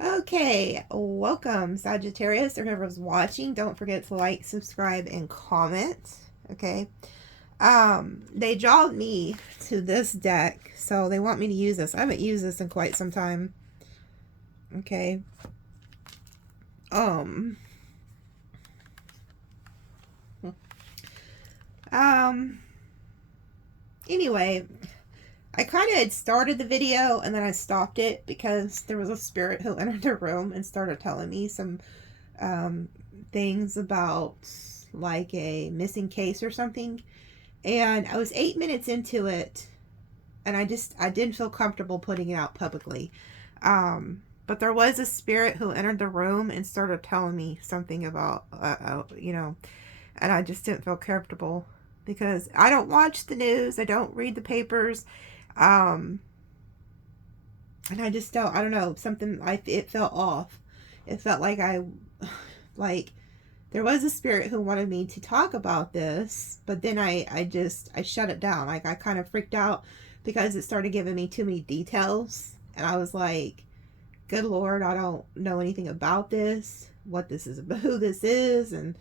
Okay, welcome Sagittarius or whoever's watching. Don't forget to like, subscribe, and comment. Okay. They drawed me to this deck, so they want me to use this. I haven't used this in quite some time. Okay. Um. Um. Anyway, I kind of had started the video and then I stopped it because there was a spirit who entered the room and started telling me some um, things about like a missing case or something. And I was 8 minutes into it and I didn't feel comfortable putting it out publicly. But there was a spirit who entered the room and started telling me something about, and I just didn't feel comfortable because I don't watch the news, I don't read the papers, um, and I don't know, it felt off. It felt like like, there was a spirit who wanted me to talk about this, but then I shut it down. Like, I kind of freaked out because it started giving me too many details, and I was like, good Lord, I don't know anything about this, what this is about, who this is, and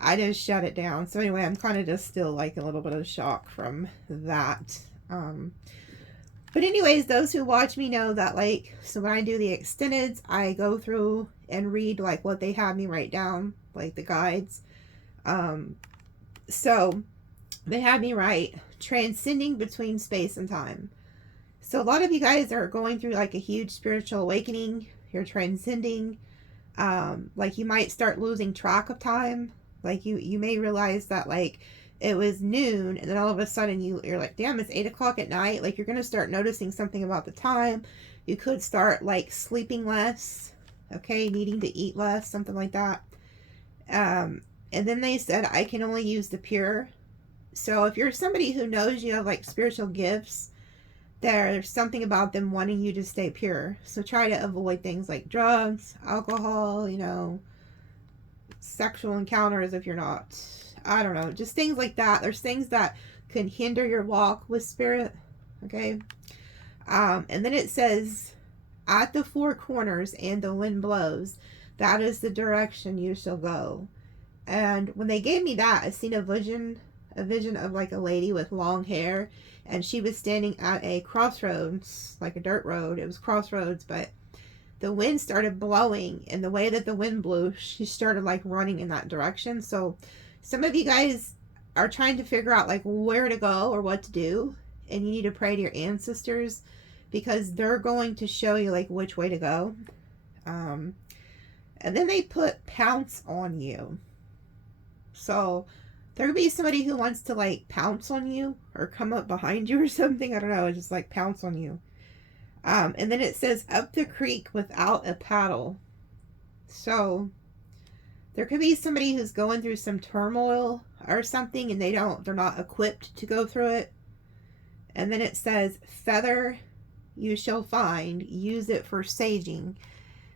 I just shut it down. So anyway, I'm kind of just still like a little bit of shock from that. But anyways, those who watch me know that, like, so when I do the extendeds, I go through and read like what they have me write down, like the guides. So they have me write transcending between space and time. So a lot of you guys are going through like a huge spiritual awakening. You're transcending. Like, you might start losing track of time. Like, you may realize that, like, it was noon and then all of a sudden you're like, damn, it's 8 o'clock at night. Like, you're gonna start noticing something about the time. You could start like sleeping less, okay, needing to eat less, something like that. And then they said I can only use the pure. So if you're somebody who knows you have like spiritual gifts, there's something about them wanting you to stay pure. So try to avoid things like drugs, alcohol, sexual encounters if you're not. I don't know, just things like that. There's things that can hinder your walk with spirit. Okay. And then it says, at the four corners and the wind blows, that is the direction you shall go. And when they gave me that, I seen a vision of like a lady with long hair, and she was standing at a crossroads, like a dirt road. It was crossroads, but the wind started blowing, and the way that the wind blew, she started like running in that direction. So some of you guys are trying to figure out like where to go or what to do, and you need to pray to your ancestors because they're going to show you like which way to go. And then they put pounce on you. So there could be somebody who wants to like pounce on you or come up behind you or something. I don't know, just like pounce on you. And then it says up the creek without a paddle. So there could be somebody who's going through some turmoil or something and they're not equipped to go through it. And then it says feather you shall find, use it for saging.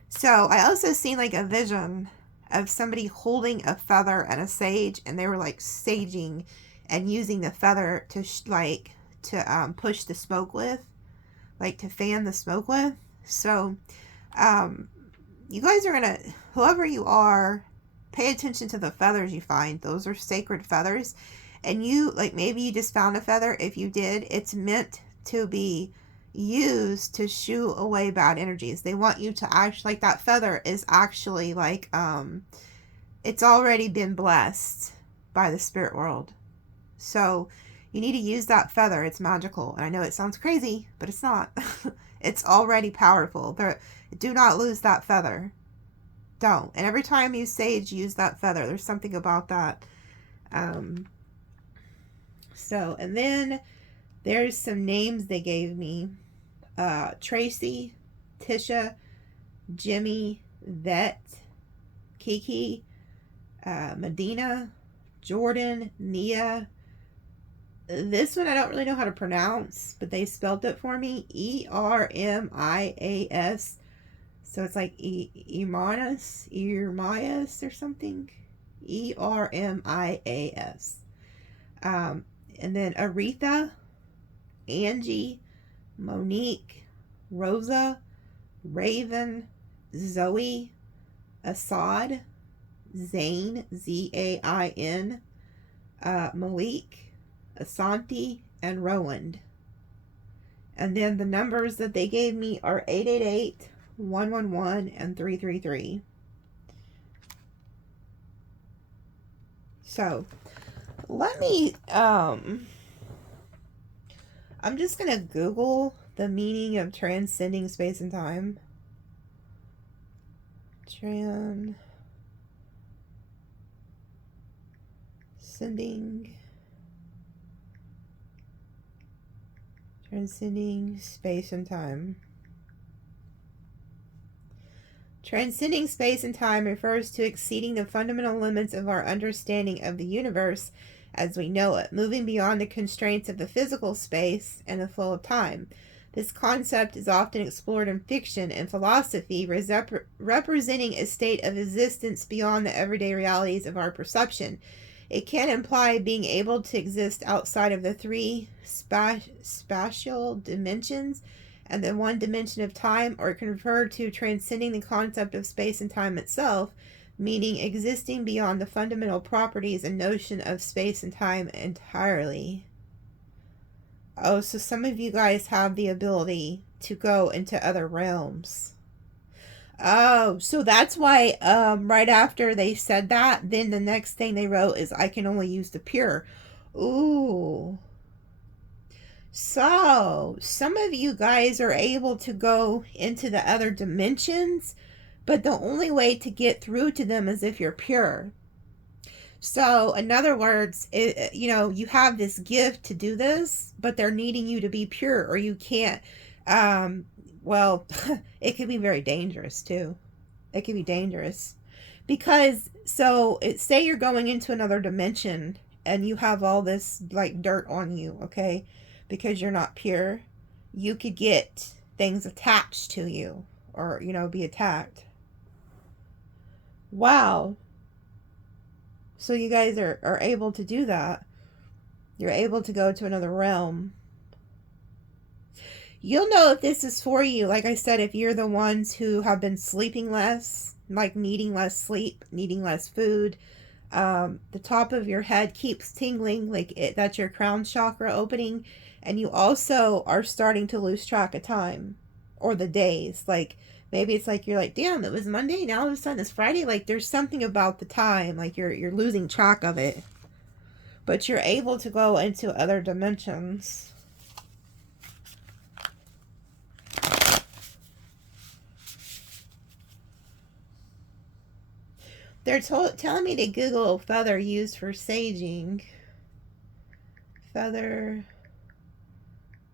So I also seen like a vision of somebody holding a feather and a sage, and they were like saging and using the feather to push the smoke with, like to fan the smoke with. So you guys are gonna, whoever you are, pay attention to the feathers you find. Those are sacred feathers. And you, like, maybe you just found a feather. If you did, it's meant to be used to shoo away bad energies. They want you to actually, like, that feather is actually like it's already been blessed by the spirit world. So you need to use that feather. It's magical. And I know it sounds crazy, but it's not. It's already powerful. Do not lose that feather. Don't. And every time you sage, use that feather. There's something about that. And then there's some names they gave me. Tracy, Tisha, Jimmy, Vet, Kiki, Medina, Jordan, Nia. This one I don't really know how to pronounce, but they spelled it for me. Ermias. So it's like Ermias or something. Ermias. And then Aretha, Angie, Monique, Rosa, Raven, Zoe, Assad, Zain, Z-A-I-N, Malik, Asante, and Roland. And then the numbers that they gave me are 888, 111, and 333. So, let me, I'm just going to Google the meaning of transcending space and time. Transcending space and time. Transcending space and time refers to exceeding the fundamental limits of our understanding of the universe as we know it, moving beyond the constraints of the physical space and the flow of time. This concept is often explored in fiction and philosophy, representing a state of existence beyond the everyday realities of our perception. It can imply being able to exist outside of the three spatial dimensions and the one dimension of time, or it can refer to transcending the concept of space and time itself, meaning existing beyond the fundamental properties and notion of space and time entirely. Oh, so some of you guys have the ability to go into other realms. Oh, so that's why right after they said that, then the next thing they wrote is, I can only use the pure. Ooh. So, some of you guys are able to go into the other dimensions, but the only way to get through to them is if you're pure. So, in other words, you have this gift to do this, but they're needing you to be pure, or you can't. Well, it could be very dangerous too. It could be dangerous because, say you're going into another dimension and you have all this like dirt on you, okay? Because you're not pure, you could get things attached to you, or be attacked. Wow. So you guys are able to do that. You're able to go to another realm. You'll know if this is for you. Like I said, if you're the ones who have been sleeping less, like needing less sleep, needing less food, the top of your head keeps tingling, that's your crown chakra opening, and you also are starting to lose track of time or the days. Like maybe it's like you're like, damn, it was Monday, now all of a sudden it's Friday. Like there's something about the time, like you're losing track of it. But you're able to go into other dimensions. They're telling me to Google feather used for saging. Feather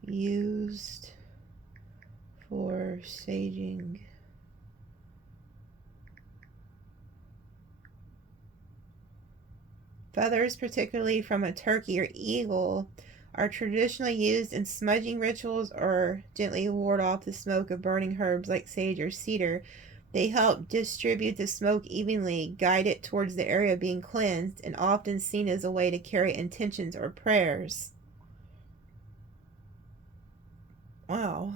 used for saging. Feathers, particularly from a turkey or eagle, are traditionally used in smudging rituals or gently ward off the smoke of burning herbs like sage or cedar. They help distribute the smoke evenly, guide it towards the area being cleansed, and often seen as a way to carry intentions or prayers. Wow.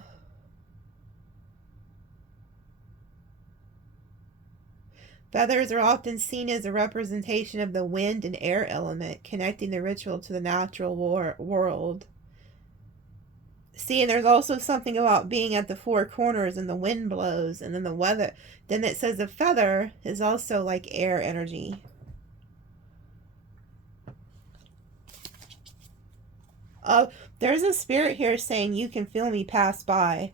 Feathers are often seen as a representation of the wind and air element, connecting the ritual to the natural world. See, and there's also something about being at the four corners and the wind blows and then the weather. Then it says a feather is also like air energy. Oh, there's a spirit here saying you can feel me pass by.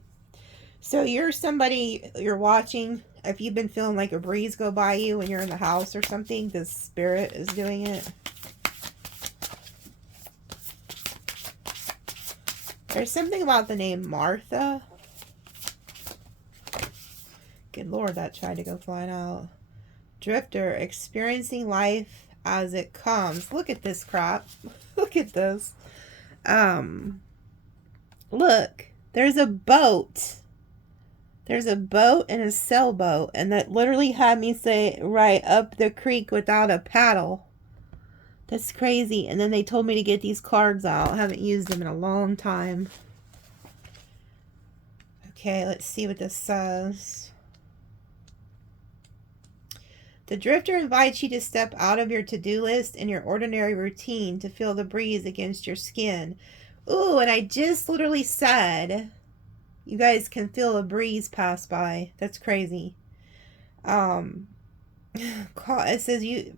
So you're somebody, you're watching. If you've been feeling like a breeze go by you when you're in the house or something, this spirit is doing it. There's something about the name Martha. Good Lord, that tried to go flying out. Drifter, experiencing life as it comes. Look at this crap. Look at this. Look, there's a boat. There's a boat and a sailboat, and that literally had me say, right up the creek without a paddle. That's crazy. And then they told me to get these cards out. I haven't used them in a long time. Okay, let's see what this says. The drifter invites you to step out of your to-do list and your ordinary routine to feel the breeze against your skin. Ooh, and I just literally said you guys can feel a breeze pass by. That's crazy. It says you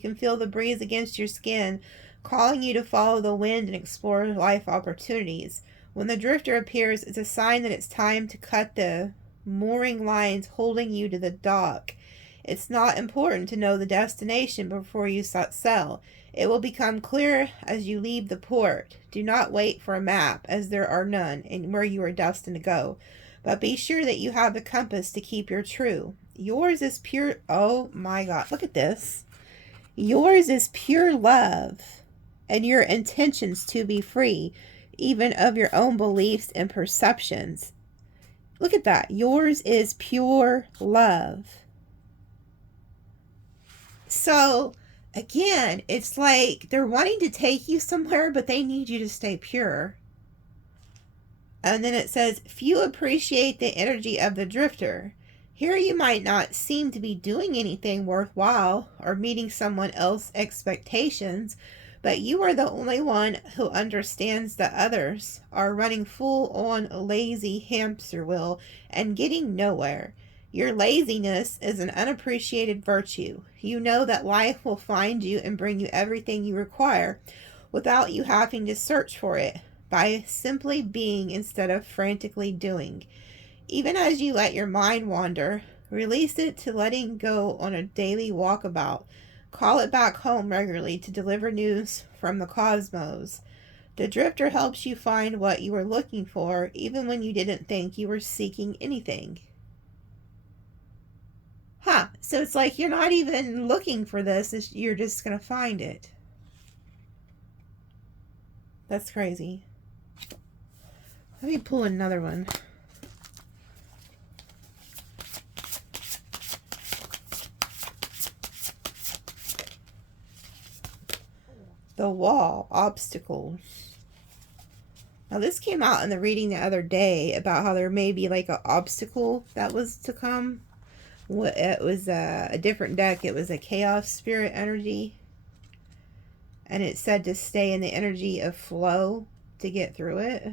can feel the breeze against your skin, calling you to follow the wind and explore life opportunities. When the drifter appears, it's a sign that it's time to cut the mooring lines holding you to the dock. It's not important to know the destination before you set sail. It will become clear as you leave the port. Do not wait for a map, as there are none, and where you are destined to go. But be sure that you have the compass to keep your true. Yours is pure... Oh my God. Look at this. Yours is pure love, and your intentions to be free, even of your own beliefs and perceptions. Look at that. Yours is pure love. So, again, it's like they're wanting to take you somewhere, but they need you to stay pure. And then it says, few appreciate the energy of the drifter. Here you might not seem to be doing anything worthwhile or meeting someone else's expectations, but you are the only one who understands that others are running full on lazy hamster wheel and getting nowhere. Your laziness is an unappreciated virtue. You know that life will find you and bring you everything you require without you having to search for it, by simply being instead of frantically doing. Even as you let your mind wander, release it to letting go on a daily walkabout. Call it back home regularly to deliver news from the cosmos. The drifter helps you find what you were looking for, even when you didn't think you were seeking anything. So it's like you're not even looking for this, you're just going to find it. That's crazy. Let me pull another one. The wall, obstacles. Now this came out in the reading the other day about how there may be like an obstacle that was to come. It was a different deck. It was a chaos spirit energy. And it said to stay in the energy of flow to get through it.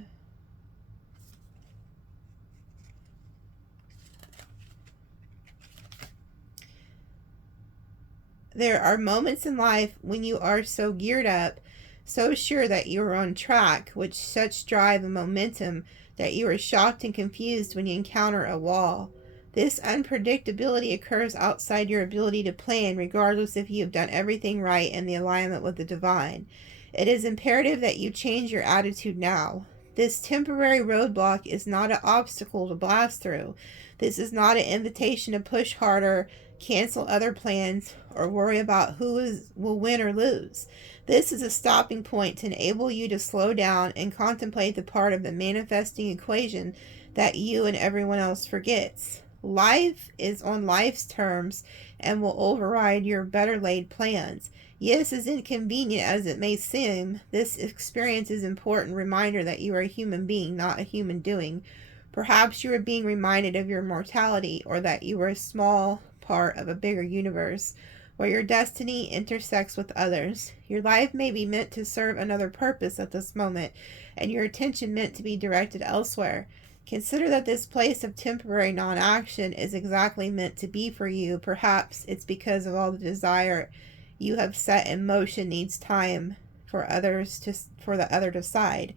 There are moments in life when you are so geared up, so sure that you are on track, with such drive and momentum that you are shocked and confused when you encounter a wall. This unpredictability occurs outside your ability to plan, regardless if you have done everything right in the alignment with the divine. It is imperative that you change your attitude now. This temporary roadblock is not an obstacle to blast through. This is not an invitation to push harder, cancel other plans, or worry about who will win or lose. This is a stopping point to enable you to slow down and contemplate the part of the manifesting equation that you and everyone else forgets. Life is on life's terms and will override your better laid plans. Yes, as inconvenient as it may seem, this experience is an important reminder that you are a human being, not a human doing. Perhaps you are being reminded of your mortality, or that you are a small part of a bigger universe where your destiny intersects with others. Your life may be meant to serve another purpose at this moment, and your attention meant to be directed elsewhere. Consider that this place of temporary non-action is exactly meant to be for you. Perhaps it's because of all the desire you have set in motion needs time for the other to side.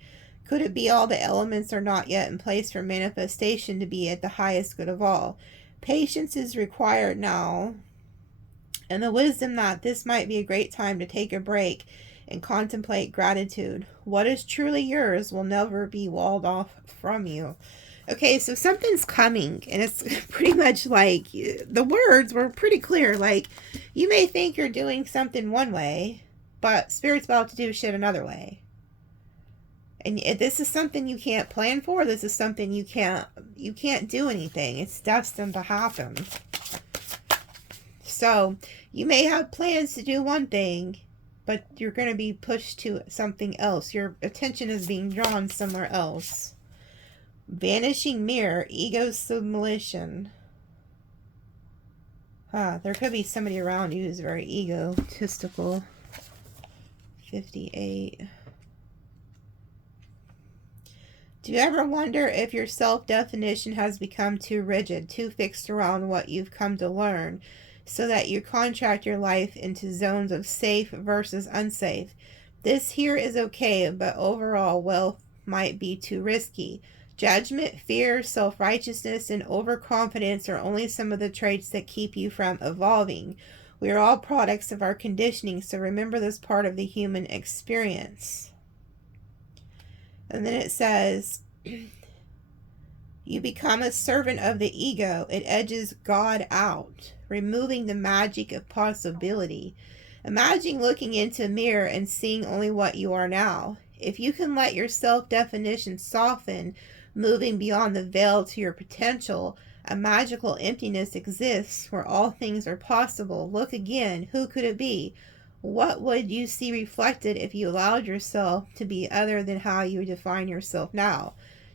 Could it be all the elements are not yet in place for manifestation to be at the highest good of all? Patience is required now, and the wisdom that this might be a great time to take a break and contemplate gratitude. What is truly yours will never be walled off from you. Okay, so something's coming, and it's pretty much like, the words were pretty clear. Like, you may think you're doing something one way, but Spirit's about to do shit another way. And this is something you can't plan for. This is something you can't do anything. It's destined to happen. So, you may have plans to do one thing, but you're going to be pushed to something else. Your attention is being drawn somewhere else. Vanishing mirror, ego sublimation. There could be somebody around you who's very egotistical. 58. Do you ever wonder if your self-definition has become too rigid, too fixed around what you've come to learn, so that you contract your life into zones of safe versus unsafe? This here is okay, but overall wealth might be too risky. Judgment, fear, self-righteousness, and overconfidence are only some of the traits that keep you from evolving. We are all products of our conditioning, so remember this part of the human experience. And then it says, you become a servant of the ego. It edges God out, removing the magic of possibility. Imagine looking into a mirror and seeing only what you are now. If you can let your self-definition soften, moving beyond the veil to your potential, a magical emptiness exists where all things are possible. Look again. Who could it be? What would you see reflected if you allowed yourself to be other than how you define yourself now?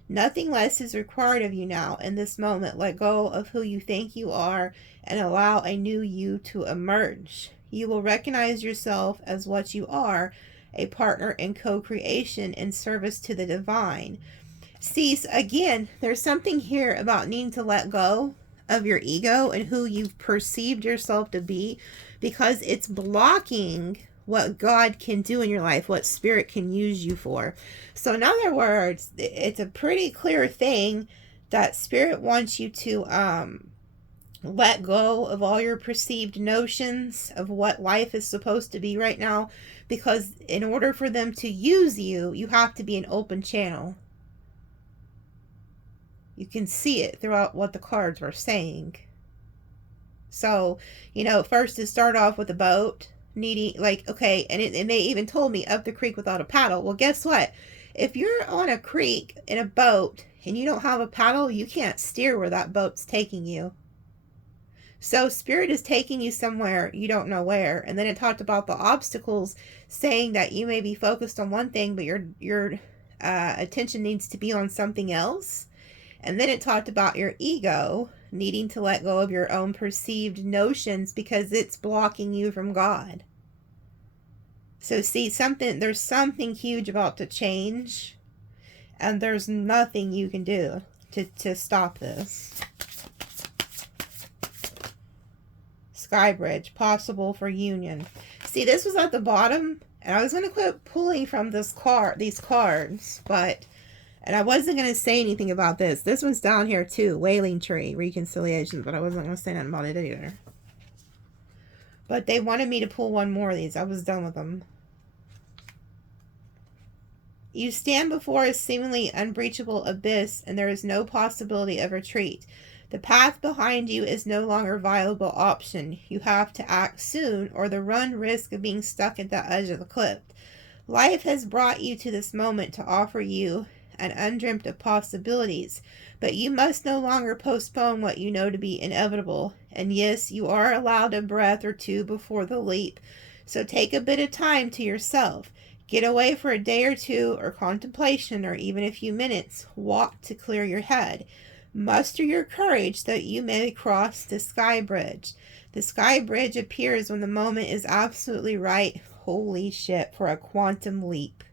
Nothing less is required of you now. In this moment, let go of who you think you are and allow a new you to emerge. You will recognize yourself as what you are, a partner in co-creation in service to the divine. See, again, there's something here about needing to let go of your ego and who you've perceived yourself to be, because it's blocking what God can do in your life, what spirit can use you for. So in other words, it's a pretty clear thing that spirit wants you to let go of all your perceived notions of what life is supposed to be right now, because in order for them to use you, you have to be an open channel. You can see it throughout what the cards were saying. So, first to start off with a boat, needing, okay, and they even told me up the creek without a paddle. Well, guess what? If you're on a creek in a boat and you don't have a paddle, you can't steer where that boat's taking you. So spirit is taking you somewhere you don't know where. And then it talked about the obstacles, saying that you may be focused on one thing, but your attention needs to be on something else. And then it talked about your ego needing to let go of your own perceived notions because it's blocking you from God. So see, there's something huge about to change, and there's nothing you can do to stop this. Sky Bridge, possible for union. See, this was at the bottom, and I was going to quit pulling from these cards, and I wasn't going to say anything about this. This one's down here too. Wailing Tree, Reconciliation. But I wasn't going to say nothing about it either. But they wanted me to pull one more of these. I was done with them. You stand before a seemingly unbreachable abyss, and there is no possibility of retreat. The path behind you is no longer a viable option. You have to act soon, or the run risk of being stuck at the edge of the cliff. Life has brought you to this moment to offer you and undreamt of possibilities, but you must no longer postpone what you know to be inevitable. And yes, you are allowed a breath or two before the leap, so take a bit of time to yourself. Get away for a day or two, or contemplation, or even a few minutes. Walk to clear your head. Muster your courage so that you may cross the Sky Bridge. The Sky Bridge appears when the moment is absolutely right. Holy shit, for a quantum leap.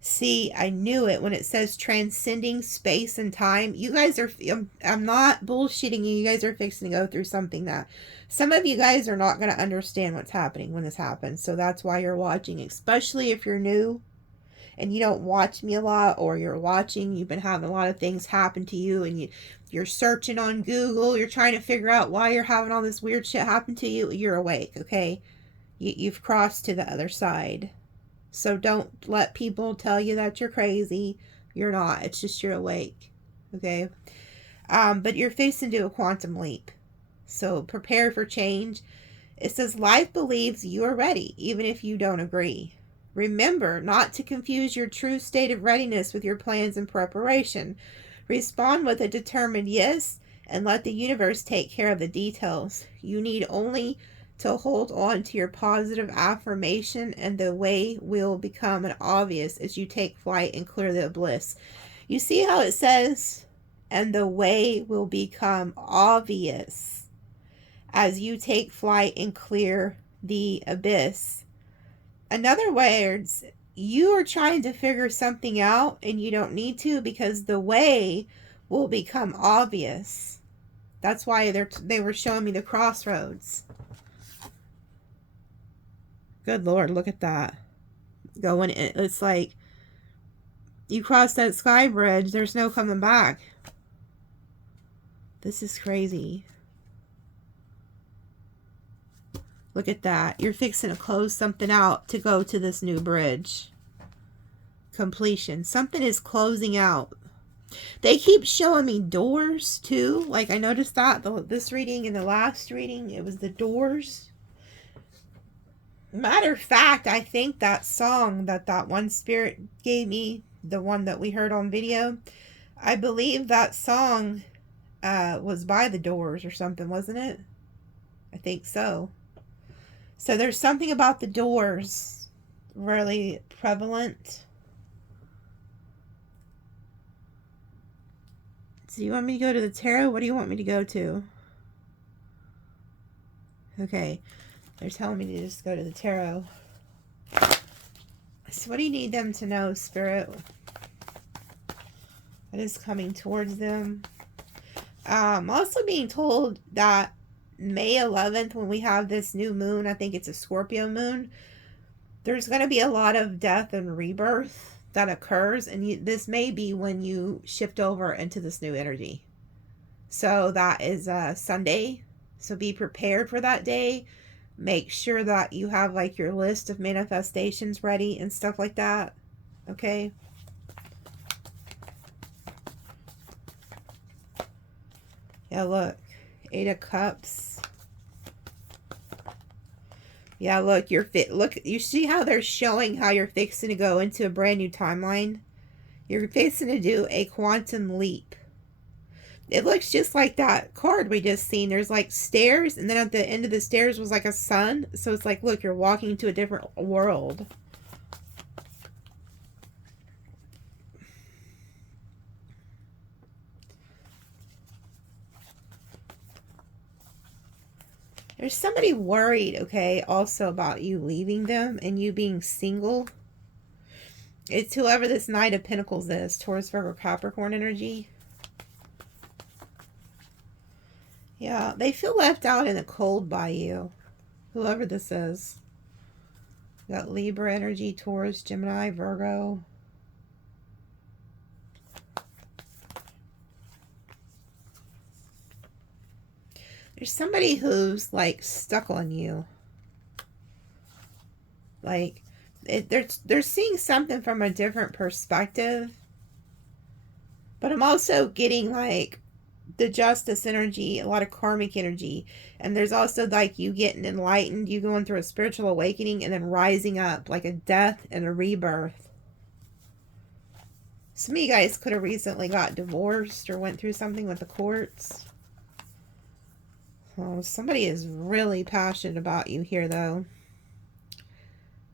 See, I knew it when it says transcending space and time. You guys are, I'm not bullshitting you. You guys are fixing to go through something that some of you guys are not going to understand what's happening when this happens. So that's why you're watching, especially if you're new and you don't watch me a lot, or you're watching, you've been having a lot of things happen to you, and you're searching on Google, you're trying to figure out why you're having all this weird shit happen to you. You're awake, okay? You've crossed to the other side. So don't let people tell you that you're crazy. You're not. It's just you're awake. Okay? But you're facing to a quantum leap. So prepare for change. It says life believes you are ready, even if you don't agree. Remember not to confuse your true state of readiness with your plans and preparation. Respond with a determined yes, and let the universe take care of the details. You need only to hold on to your positive affirmation, and the way will become obvious as you take flight and clear the bliss. You see how it says, and the way will become obvious as you take flight and clear the abyss. In other words, you are trying to figure something out and you don't need to, because the way will become obvious. That's why they were showing me the crossroads. Good Lord, look at that. Going in, it's like you cross that sky bridge, there's no coming back. This is crazy. Look at that. You're fixing to close something out to go to this new bridge. Completion. Something is closing out. They keep showing me doors too. Like I noticed that this reading and the last reading, it was the doors. Matter of fact, I think that song that one spirit gave me, the one that we heard on video, I believe that song was by the Doors or something, wasn't it? I think so. So there's something about the Doors really prevalent. Do you want me to go to the tarot? What do you want me to go to? Okay. They're telling me to just go to the tarot. So what do you need them to know, Spirit? What is coming towards them? I'm also being told that May 11th, when we have this new moon, I think it's a Scorpio moon, there's going to be a lot of death and rebirth that occurs. And this may be when you shift over into this new energy. So that is Sunday. So be prepared for that day. Make sure that you have like your list of manifestations ready and stuff like that. Okay. Yeah, look. 8 of Cups. Yeah, look, look, you see how they're showing how you're fixing to go into a brand new timeline? You're fixing to do a quantum leap. It looks just like that card we just seen. There's like stairs, and then at the end of the stairs was like a sun. So it's like, look, you're walking into a different world. There's somebody worried, okay, also about you leaving them and you being single. It's whoever this Knight of Pentacles is, Taurus, Virgo, Capricorn energy. Yeah, they feel left out in the cold by you. Whoever this is. Got Libra energy, Taurus, Gemini, Virgo. There's somebody who's like stuck on you. Like they're seeing something from a different perspective. But I'm also getting like the justice energy, a lot of karmic energy. And there's also like you getting enlightened, you going through a spiritual awakening and then rising up, like a death and a rebirth. Some of you guys could have recently got divorced or went through something with the courts. Oh, somebody is really passionate about you here though.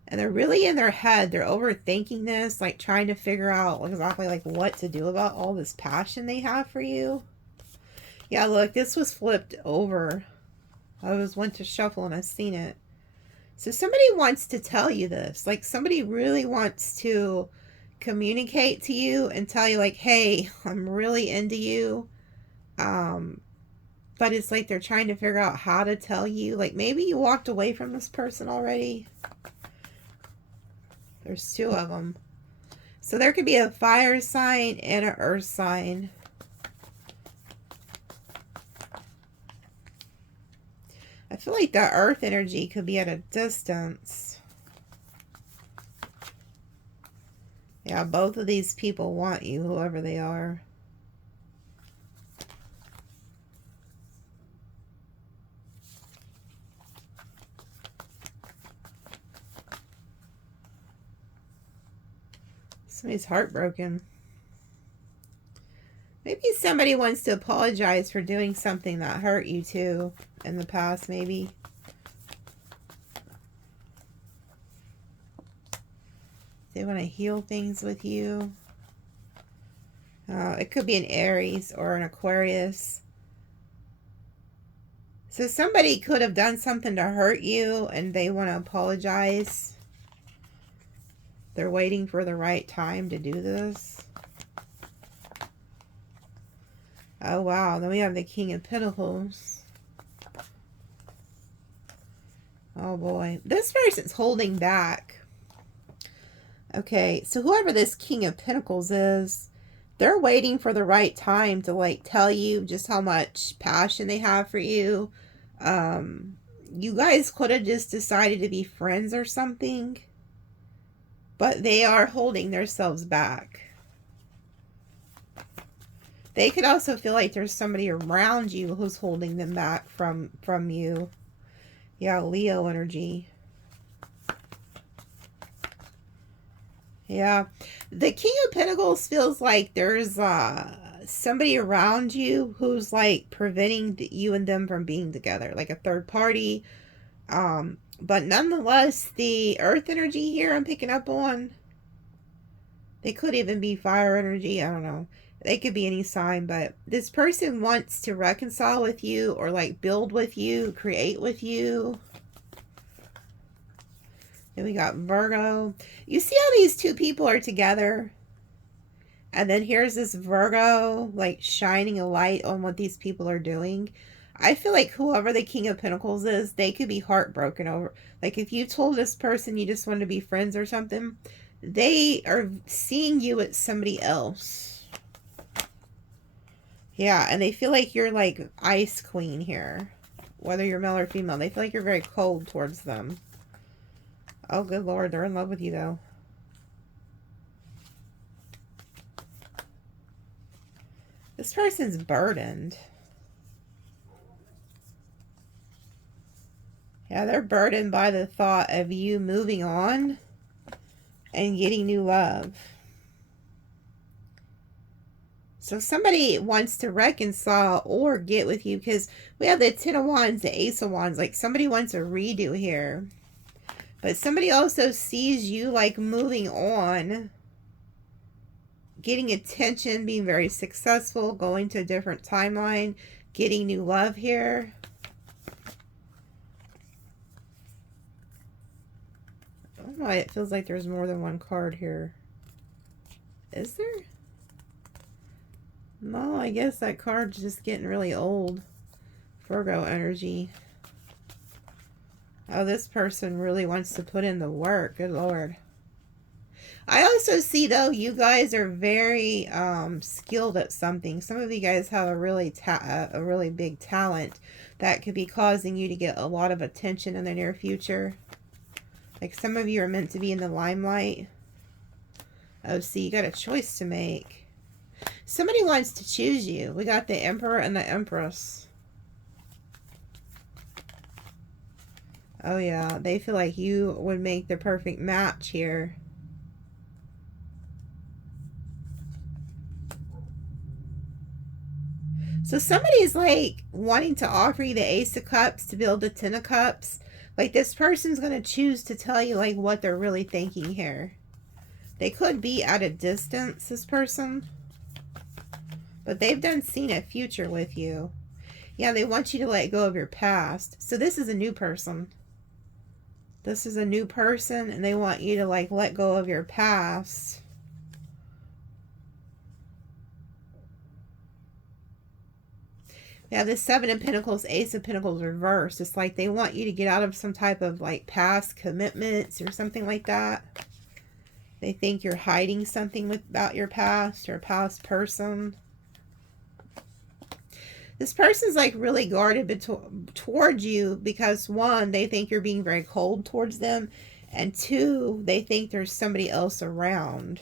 And they're really in their head. They're overthinking this, like trying to figure out exactly like what to do about all this passion they have for you. Yeah, look, this was flipped over. I went to shuffle and I've seen it. So somebody wants to tell you this. Like somebody really wants to communicate to you and tell you like, hey, I'm really into you. But it's like they're trying to figure out how to tell you. Like maybe you walked away from this person already. There's 2 of them. So there could be a fire sign and an earth sign. I feel like the earth energy could be at a distance. Yeah, both of these people want you, whoever they are. Somebody's heartbroken. Maybe somebody wants to apologize for doing something that hurt you too in the past, maybe. They want to heal things with you. It could be an Aries or an Aquarius. So somebody could have done something to hurt you and they want to apologize. They're waiting for the right time to do this. Oh, wow. Then we have the King of Pentacles. Oh, boy. This person's holding back. Okay, so whoever this King of Pentacles is, they're waiting for the right time to, like, tell you just how much passion they have for you. You guys could have just decided to be friends or something, but they are holding themselves back. They could also feel like there's somebody around you who's holding them back from you. Yeah, Leo energy. Yeah. The King of Pentacles feels like there's somebody around you who's like preventing you and them from being together, like a third party. But nonetheless, the earth energy here I'm picking up on, they could even be fire energy. I don't know. They could be any sign, but this person wants to reconcile with you or like build with you, create with you. Then we got Virgo. You see how these two people are together? And then here's this Virgo like shining a light on what these people are doing. I feel like whoever the King of Pentacles is, they could be heartbroken over. Like if you told this person you just wanted to be friends or something, they are seeing you as somebody else. Yeah, and they feel like you're like ice queen here. Whether you're male or female, they feel like you're very cold towards them. Oh, good Lord, they're in love with you, though. This person's burdened. Yeah, they're burdened by the thought of you moving on and getting new love. So somebody wants to reconcile or get with you because we have the Ten of Wands, the Ace of Wands. Like somebody wants a redo here. But somebody also sees you like moving on, getting attention, being very successful, going to a different timeline, getting new love here. I don't know why it feels like there's more than one card here. Is there? No, I guess that card's just getting really old. Virgo energy. Oh, this person really wants to put in the work. Good Lord. I also see, though, you guys are very skilled at something. Some of you guys have a really big talent that could be causing you to get a lot of attention in the near future. Like some of you are meant to be in the limelight. Oh, see, you got a choice to make. Somebody wants to choose you. We got the Emperor and the Empress. Oh, yeah. They feel like you would make the perfect match here. So somebody's like wanting to offer you the Ace of Cups to build the Ten of Cups. Like this person's going to choose to tell you like what they're really thinking here. They could be at a distance, this person. But they've done seen a future with you. Yeah, they want you to let go of your past. So this is a new person. This is a new person and they want you to like let go of your past. Yeah, this Seven of Pentacles, Ace of Pentacles reversed. It's like they want you to get out of some type of like past commitments or something like that. They think you're hiding something about your past or a past person. This person's like really guarded towards you because one, they think you're being very cold towards them. And two, they think there's somebody else around.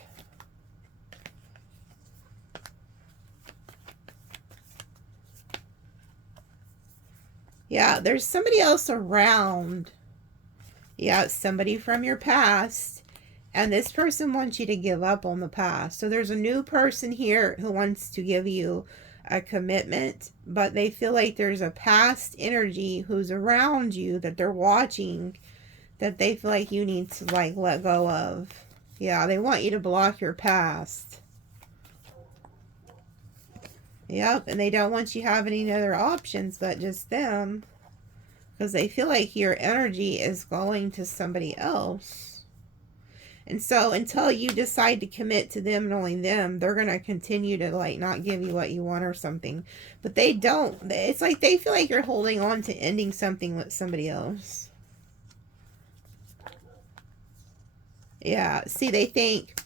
Yeah, there's somebody else around. Yeah, it's somebody from your past. And this person wants you to give up on the past. So there's a new person here who wants to give you a commitment, but they feel like there's a past energy who's around you that they're watching that they feel like you need to like let go of. Yeah, they want you to block your past. Yep, and they don't want you having any other options but just them. because they feel like your energy is going to somebody else. And so until you decide to commit to them and only them, they're going to continue to like not give you what you want or something. But they don't. It's like they feel like you're holding on to ending something with somebody else. Yeah. See, they think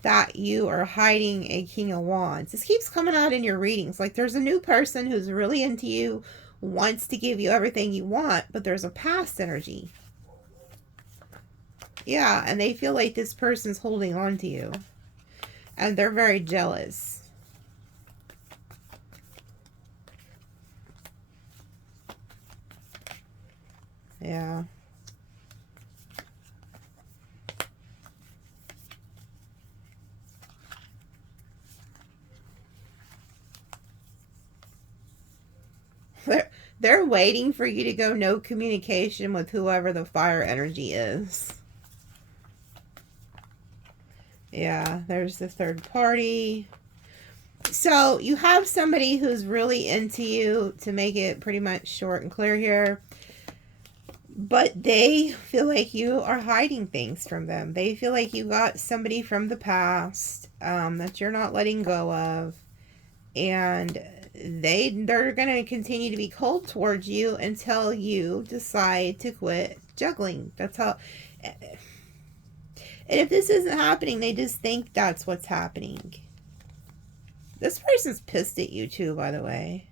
that you are hiding a King of Wands. This keeps coming out in your readings. Like there's a new person who's really into you, wants to give you everything you want, but there's a past energy. Yeah, and they feel like this person's holding on to you. And they're very jealous. Yeah. They're waiting for you to go no communication with whoever the fire energy is. Yeah, there's the third party. So you have somebody who's really into you, to make it pretty much short and clear here. But they feel like you are hiding things from them. They feel like you got somebody from the past that you're not letting go of. And they're going to continue to be cold towards you until you decide to quit juggling. That's how. And if this isn't happening, they just think that's what's happening. This person's pissed at you too, by the way.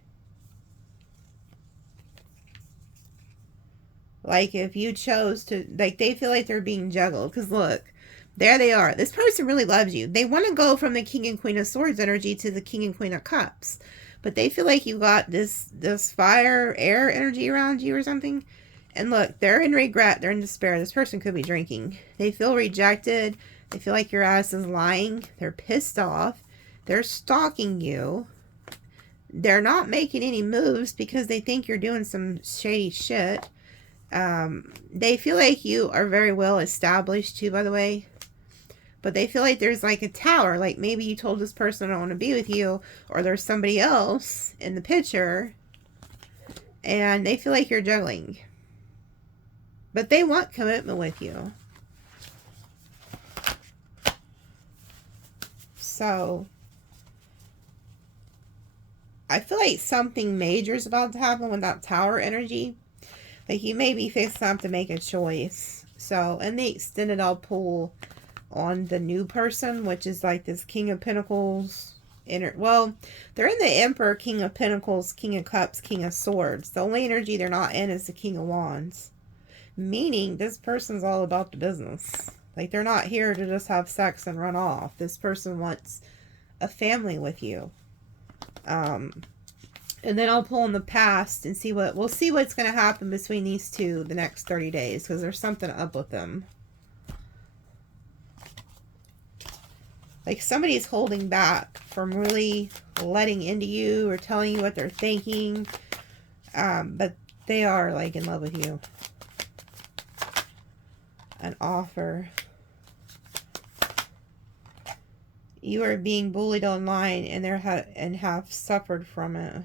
Like if you chose to, like they feel like they're being juggled. Because look, there they are. This person really loves you. They want to go from the King and Queen of Swords energy to the King and Queen of Cups. But they feel like you got this fire, air energy around you or something. And look, they're in regret. They're in despair. This person could be drinking. They feel rejected. They feel like your ass is lying. They're pissed off. They're stalking you. They're not making any moves because they think you're doing some shady shit. They feel like you are very well established too, by the way. But they feel like there's like a tower. Like maybe you told this person I don't want to be with you. Or there's somebody else in the picture. And they feel like you're juggling. But they want commitment with you. So I feel like something major is about to happen with that tower energy. Like you may be fixing to have to make a choice. So in the extended, I'll pull on the new person, which is like this King of Pentacles. Well, they're in the Emperor, King of Pentacles, King of Cups, King of Swords. The only energy they're not in is the King of Wands. Meaning this person's all about the business. Like they're not here to just have sex and run off. This person wants a family with you. And then I'll pull in the past and see what, we'll see what's going to happen between these two the next 30 days. Because there's something up with them. Like somebody's holding back from really letting into you or telling you what they're thinking. But they are like in love with you. An offer. You are being bullied online and have suffered from it.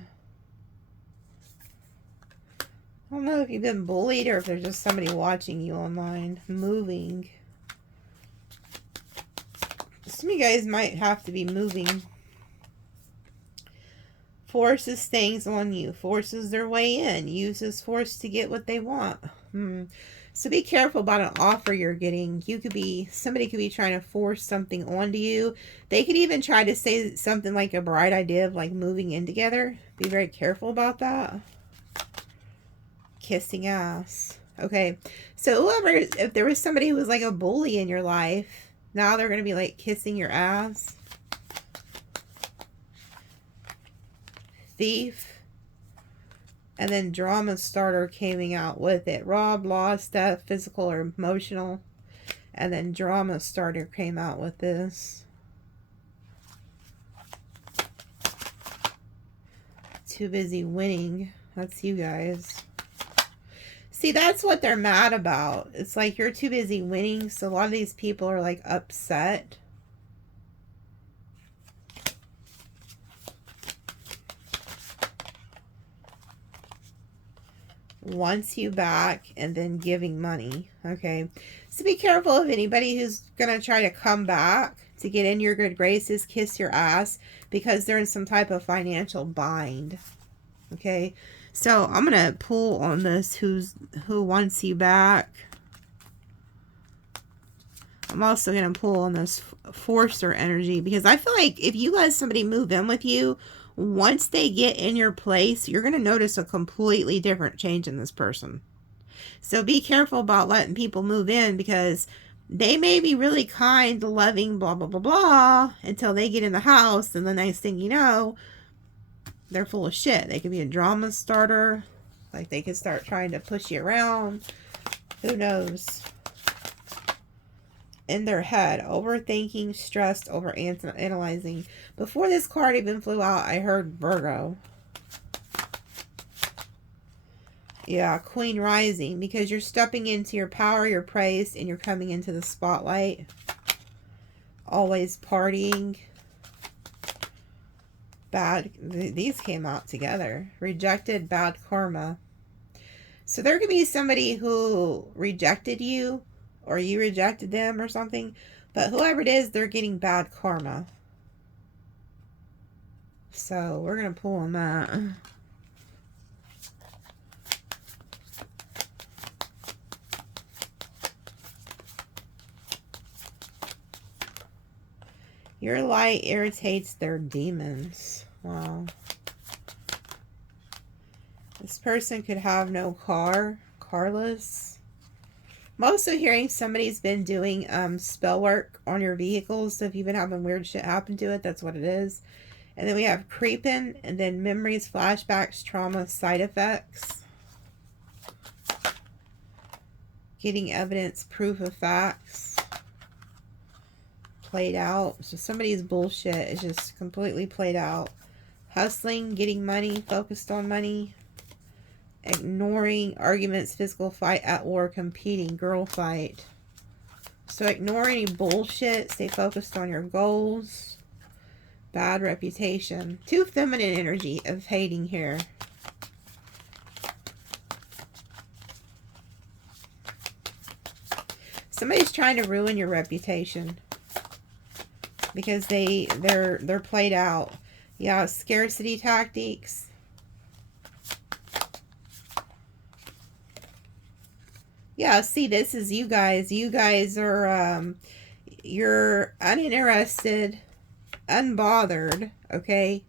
I don't know if you've been bullied or if there's just somebody watching you online. Moving. Some of you guys might have to be moving. Forces things on you. Forces their way in. Uses force to get what they want. So be careful about an offer you're getting. Somebody could be trying to force something onto you. They could even try to say something like a bright idea of like moving in together. Be very careful about that. Kissing ass. Okay. So if there was somebody who was like a bully in your life, now they're going to be like kissing your ass. Thief. And then drama starter came out with it. Rob, lost, death, physical or emotional. And then drama starter came out with this. Too busy winning. That's you guys. See, that's what they're mad about. It's like you're too busy winning. So a lot of these people are like upset. wants you back, and then giving money. Okay, so be careful of anybody who's gonna try to come back to get in your good graces, kiss your ass, because they're in some type of financial bind. Okay, so I'm gonna pull on this who wants you back. I'm also going to pull on this forcer energy, because I feel like if you let somebody move in with you, once they get in your place, you're going to notice a completely different change in this person. So be careful about letting people move in, because they may be really kind, loving, blah, blah, blah, blah, until they get in the house, and the next thing you know, they're full of shit. They could be a drama starter. Like, they could start trying to push you around. Who knows? In their head, overthinking, stressed, over analyzing. Before this card even flew out, I heard Virgo. Yeah, Queen Rising, because you're stepping into your power, your praise, and you're coming into the spotlight. Always partying. Bad, these came out together. Rejected, bad karma. So there could be somebody who rejected you, or you rejected them or something. But whoever it is, they're getting bad karma. So we're going to pull on that. Your light irritates their demons. Wow. This person could have no car. Carless. I'm also hearing somebody's been doing spell work on your vehicles. So if you've been having weird shit happen to it, that's what it is. And then we have creeping, and then memories, flashbacks, trauma, side effects. Getting evidence, proof of facts. Played out. So somebody's bullshit is just completely played out. Hustling, getting money, focused on money. Ignoring arguments, physical fight, at war, competing, girl fight. So ignore any bullshit. Stay focused on your goals. Bad reputation. Too feminine energy of hating here. Somebody's trying to ruin your reputation, because they're played out. Yeah, scarcity tactics. Yeah, see, this is you guys. You guys are, you're uninterested, unbothered, okay?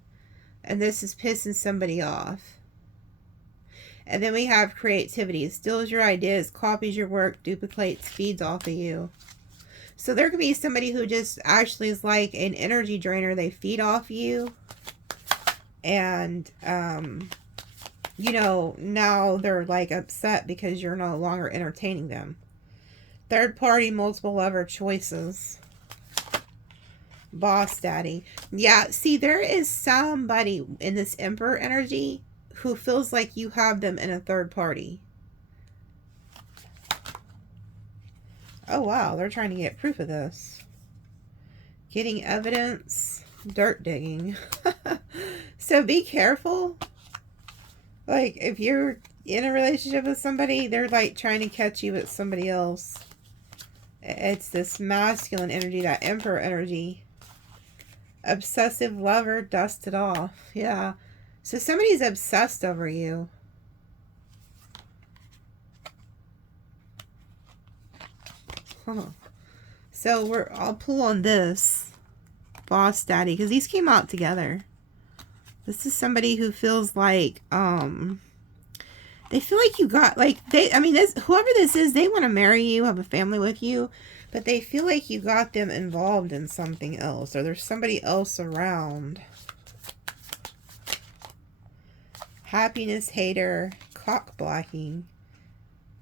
And this is pissing somebody off. And then we have creativity. Steals your ideas, copies your work, duplicates, feeds off of you. So there could be somebody who just actually is like an energy drainer. They feed off you. And, you know, now they're like upset because you're no longer entertaining them. Third party, multiple lover choices. Boss daddy. Yeah, see, there is somebody in this Emperor energy who feels like you have them in a third party. Oh, wow. They're trying to get proof of this. Getting evidence. Dirt digging. So be careful. Like, if you're in a relationship with somebody, they're like trying to catch you with somebody else. It's this masculine energy, that Emperor energy. Obsessive lover, dusted off. Yeah. So somebody's obsessed over you. Huh. So I'll pull on this. Boss daddy, because these came out together. This is somebody who feels like, they feel like you got, like, whoever this is, they want to marry you, have a family with you, but they feel like you got them involved in something else, or there's somebody else around. Happiness hater, cock blocking.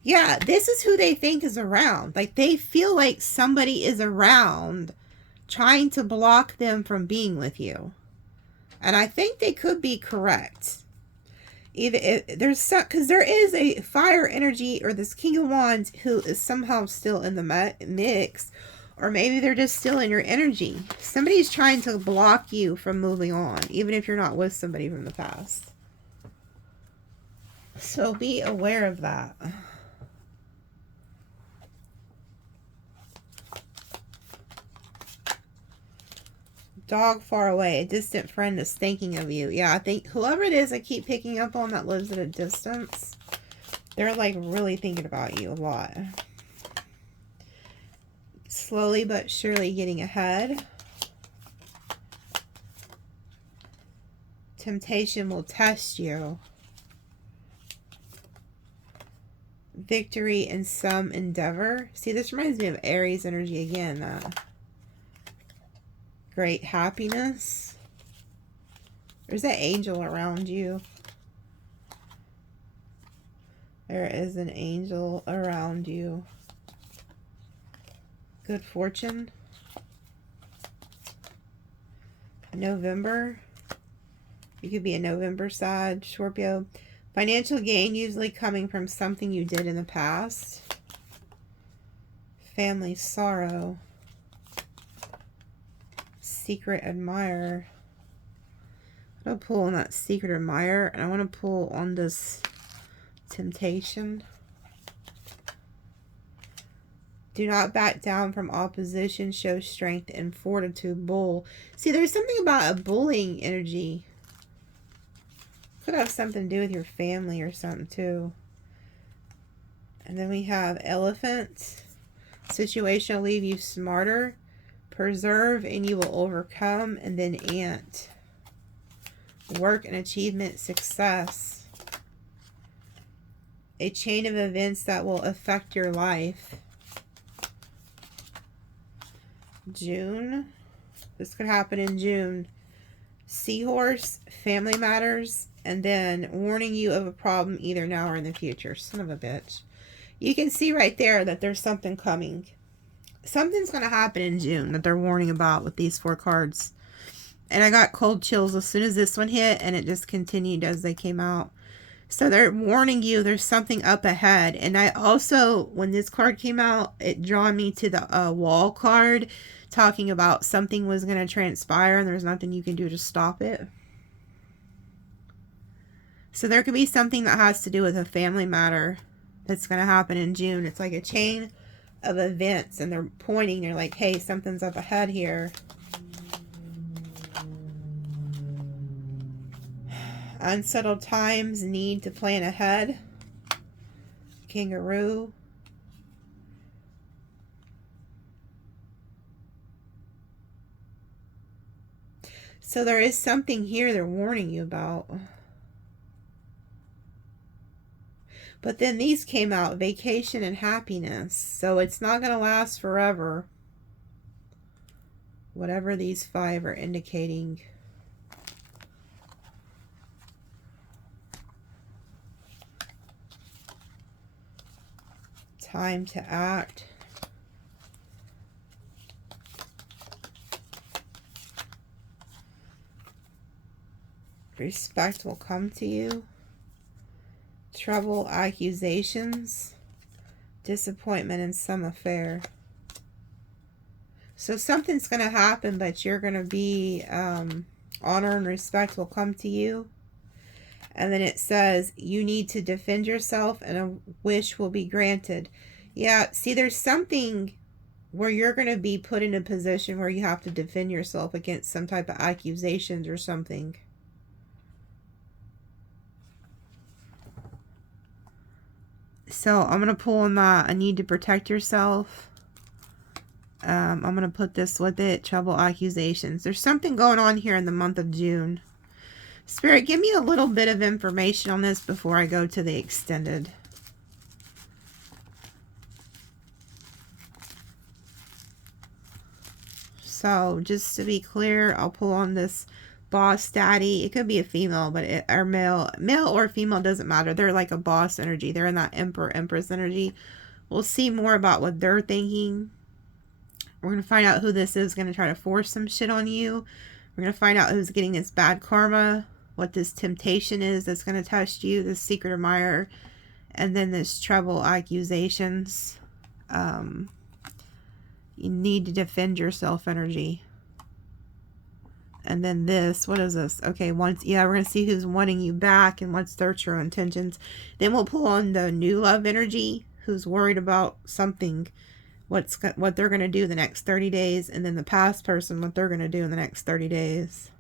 Yeah, this is who they think is around. Like, they feel like somebody is around trying to block them from being with you. And I think they could be correct. Either there's some, because there is a fire energy, or this King of Wands who is somehow still in the mix, or maybe they're just still in your energy. Somebody's trying to block you from moving on, even if you're not with somebody from the past. So be aware of that. Dog far away. A distant friend is thinking of you. Yeah, I think whoever it is I keep picking up on that lives at a distance, they're like really thinking about you a lot. Slowly but surely getting ahead. Temptation will test you. Victory in some endeavor. See, this reminds me of Aries energy again. Great happiness. There's an angel around you. There is an angel around you. Good fortune. November. You could be a November Sag, Scorpio. Financial gain usually coming from something you did in the past. Family sorrow. Secret admirer. I'm going to pull on that secret admirer, and I want to pull on this temptation. Do not back down from opposition. Show strength and fortitude. Bull. See, there's something about a bullying energy. Could have something to do with your family or something too. And then we have elephant. Situation will leave you smarter. Preserve and you will overcome. And then ant. Work and achievement, success. A chain of events that will affect your life. June. This could happen in June. Seahorse, family matters, and then warning you of a problem either now or in the future. Son of a bitch. You can see right there that there's something coming. Something's going to happen in June that they're warning about with these 4 cards. And I got cold chills as soon as this one hit, and it just continued as they came out. So they're warning you there's something up ahead. And I also, when this card came out, it drawn me to the wall card, talking about something was going to transpire and there's nothing you can do to stop it. So there could be something that has to do with a family matter that's going to happen in June. It's like a chain of events, and they're pointing. They're like, hey, something's up ahead here. Unsettled times, need to plan ahead. Kangaroo. So there is something here they're warning you about. But then these came out, vacation and happiness. So it's not going to last forever. Whatever these 5 are indicating. Time to act. Respect will come to you. Trouble, accusations, disappointment in some affair. So something's going to happen, but you're going to be, honor and respect will come to you. And then it says, you need to defend yourself and a wish will be granted. Yeah, see, there's something where you're going to be put in a position where you have to defend yourself against some type of accusations or something. So I'm going to pull on that. I need to protect yourself. I'm going to put this with it. Trouble, accusations. There's something going on here in the month of June. Spirit, give me a little bit of information on this before I go to the extended. So just to be clear, I'll pull on this boss daddy. It could be a female, but or male or female, doesn't matter. They're like a boss energy. They're in that emperor, empress energy. We'll see more about what they're thinking. We're going to find out who this is going to try to force some shit on you. We're going to find out who's getting this bad karma, what this temptation is that's going to test you, this secret admirer, and then this trouble, accusations. You need to defend yourself energy. And then this, what is this? Okay, once, yeah, we're going to see who's wanting you back and what's their true intentions. Then we'll pull on the new love energy, who's worried about something, what they're going to do the next 30 days. And then the past person, what they're going to do in the next 30 days.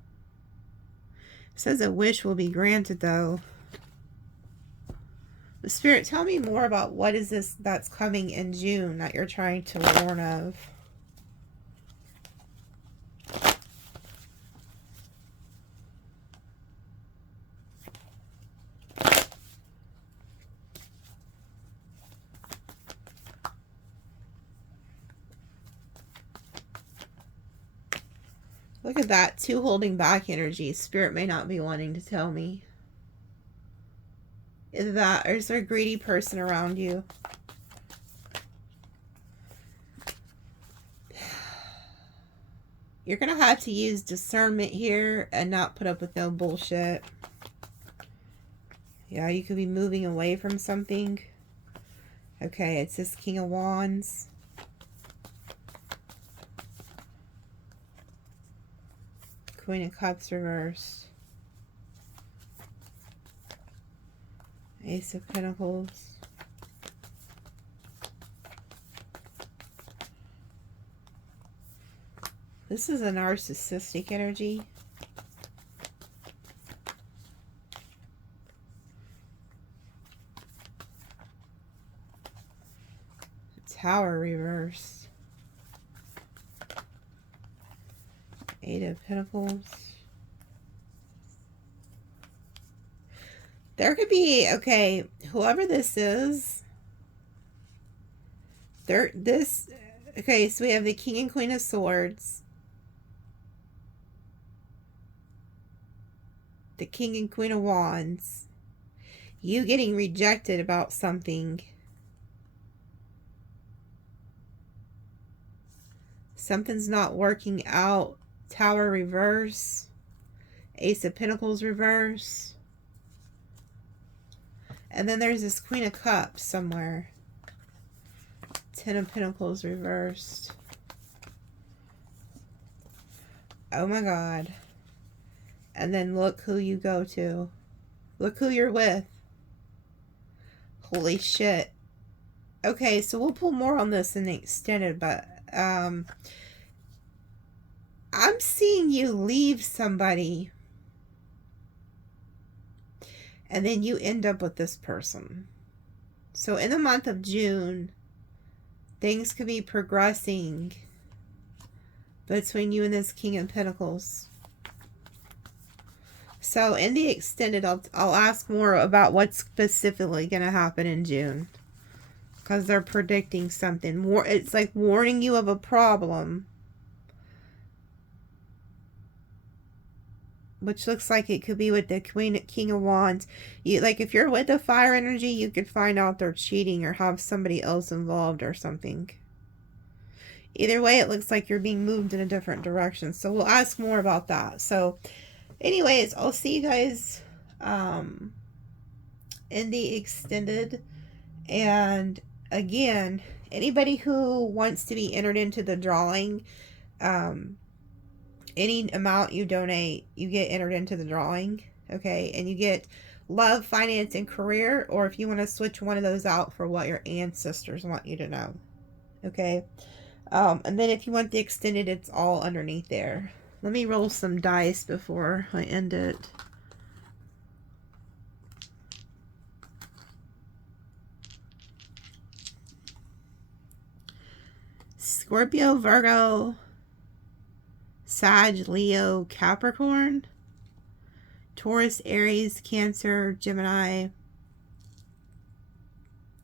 It says a wish will be granted, though. The Spirit, tell me more about what is this that's coming in June that you're trying to warn of. Look at that, 2 holding back energy. Spirit may not be wanting to tell me. Is that, or is there a greedy person around you? You're going to have to use discernment here and not put up with no bullshit. Yeah, you could be moving away from something. Okay, it's this King of Wands. Queen of Cups reversed. Ace of Pentacles. This is a narcissistic energy. Tower reversed. 8 of Pentacles. There could be, okay, whoever this is, okay, so we have the King and Queen of Swords. The King and Queen of Wands. You getting rejected about something. Something's not working out. Tower reverse. Ace of Pentacles reverse. And then there's this Queen of Cups somewhere. 10 of Pentacles reversed. Oh my God. And then look who you go to. Look who you're with. Holy shit. Okay, so we'll pull more on this in the extended, but I'm seeing you leave somebody. And then you end up with this person. So in the month of June, things could be progressing between you and this King of Pentacles. So in the extended, I'll ask more about what's specifically going to happen in June. Because they're predicting something more. It's like warning you of a problem. Which looks like it could be with the King of Wands. Like if you're with the fire energy, you could find out they're cheating or have somebody else involved or something. Either way, it looks like you're being moved in a different direction. So we'll ask more about that. So anyways, I'll see you guys in the extended. And again, anybody who wants to be entered into the drawing, any amount you donate, you get entered into the drawing. Okay, and you get love, finance, and career, or if you want to switch one of those out for what your ancestors want you to know. Okay, and then if you want the extended, it's all underneath there. Let me roll some dice before I end it. Scorpio, Virgo, Sag, Leo, Capricorn, Taurus, Aries, Cancer, Gemini,